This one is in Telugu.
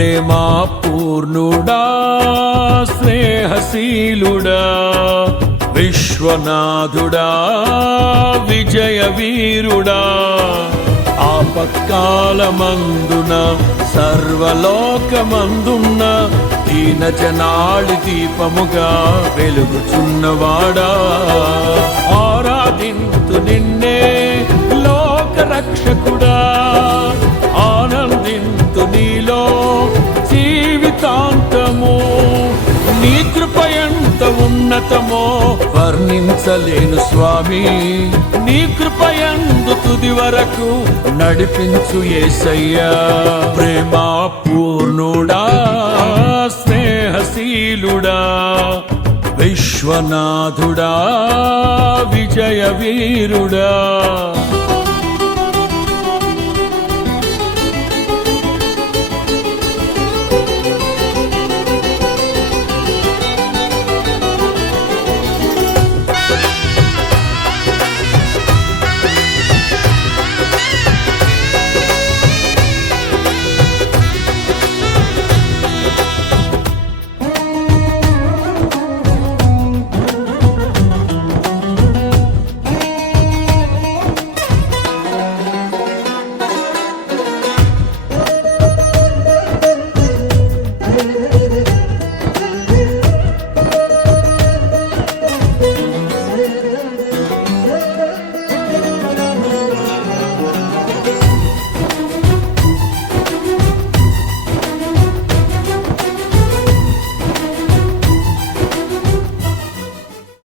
ప్రేమా పూర్ణుడా స్నేహశీలుడా విశ్వనాథుడా విజయ వీరుడా ఆపత్కాలమందున సర్వలోకమందున్న దీన జనాళి దీపముగా వెలుగుచున్నవాడా ఆరాధింతు నిన్నే లోక రక్షకుడా ఆనందింతు నీలో జీవితాంతము నీ కృప ఎంత ఉన్నతమో వర్ణించలేను స్వామి నీ కృప యందు తుది వరకు నడిపించు యేసయ్యా ప్రేమా పూర్ణుడా స్నేహశీలుడా విశ్వనాథుడా విజయ వీరుడా